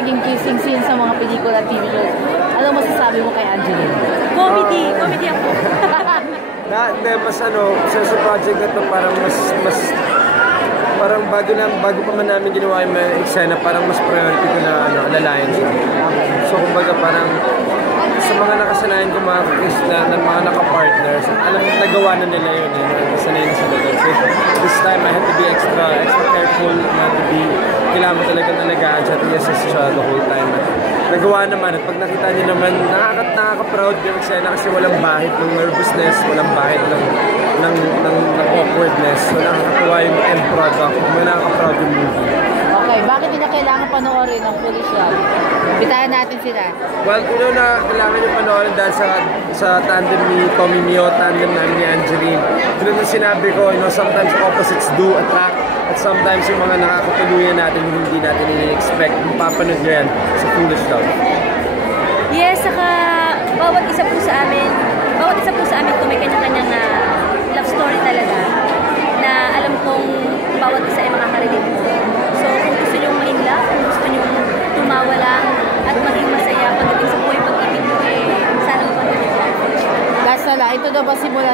naging kissing scene sa mga pelikula at TV shows. Ano masasabi mo kay Angeline? Comedy ako. Hindi, mas sa project na to parang mas parang bago pa man namin ginawa yung eksena, parang mas priority ko na alalayan siya. So kumbaga parang sa mga nakasanayan ko mga mga naka-partners, alam mo, nagawa na nila yun, sanay na sila doon. So this time I had to be extra careful, kailangan mo talagang alagaan siya at i-assist siya the whole time. Nagawa naman, at pag nakita niyo naman, nakaka-proud yung eksena kasi walang bahid ng nervousness, walang bahid ng awkwardness. So nakakatuwa yung end product, nakaka-proud yung movie. Okay, bakit hindi na kailangan panoorin ang Foolish Love? Bitayan natin sila. Well, kailangan nyo panoorin dahil sa tandem ni Tommy Mio, tandem namin ni Angeline. Tulad ng sinabi ko, sometimes opposites do attract, at sometimes yung mga nakakatuluyan natin hindi natin ini-expect. Mapapanood nyo yan sa Foolish Love. Yes, saka bawat isa po sa amin kung may kanya-kanyang love story talaga na alam kong bawat isa ay makaka-relate. So kung gusto nyo ma-in love, kung gusto nyo tumawa lang at maging masaya pagdating sa buhay pag-ibig nyo, sana mapanood nyo. Last na lang, ito daw ba simula